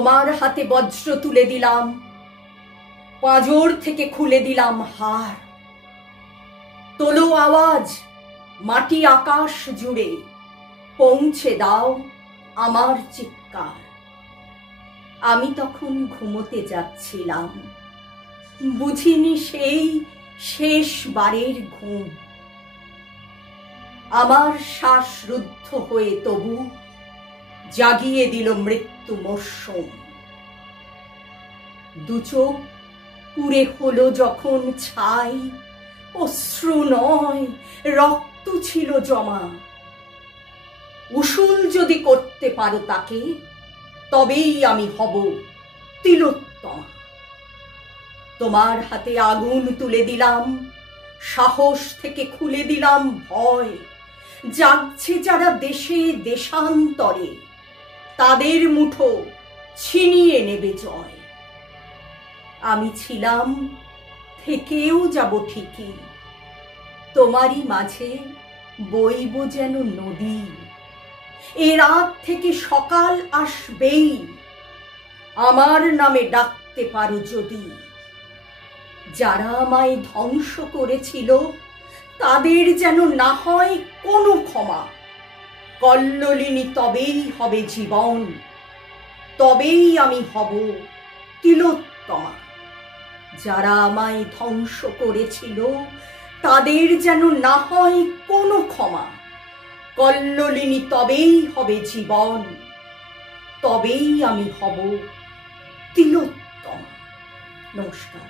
তোমার হাতে বজ্র তুলে দিলাম, পাঁজর থেকে খুলে দিলাম হার। তোলো আওয়াজ মাটি আকাশ জুড়ে, পৌঁছে দাও আমার চিৎকার। আমি তখন ঘুমোতে যাচ্ছিলাম, বুঝিনি সেই শেষবারের ঘুম। আমার শ্বাস রুদ্ধ হয়ে তবু জাগিয়ে দিল মৃত্যু মরশুম। দু চোখ পুড়ে হলো যখন ছাই, অশ্রু নয় রক্ত ছিল জমা। উসুল যদি করতে পারো তাকে, তবেই আমি হব তিলোত্তমা। তোমার হাতে আগুন তুলে দিলাম, সাহস থেকে খুলে দিলাম ভয়। জাগছে যারা দেশে দেশান্তরে, তাদের মুঠো ছিনিয়ে নেবে জয়। আমি ছিলাম, থেকেও যাব ঠিকই, তোমারই মাঝে বইব যেন নদী। এ রাত থেকে সকাল আসবেই, আমার নামে ডাকতে পারো যদি। যারা আমায় ধ্বংস করেছিল, তাদের যেন না হয় কোনো ক্ষমা। কল্লোলিনী তবেই হবে জীবন, তবেই আমি হব তিলোত্তমা। যারা আমায় ধ্বংস করেছিল, তাদের যেন না হয় কোনো ক্ষমা। কল্লোলিনী তবেই হবে জীবন, তবেই আমি হব তিলোত্তমা। নমস্কার।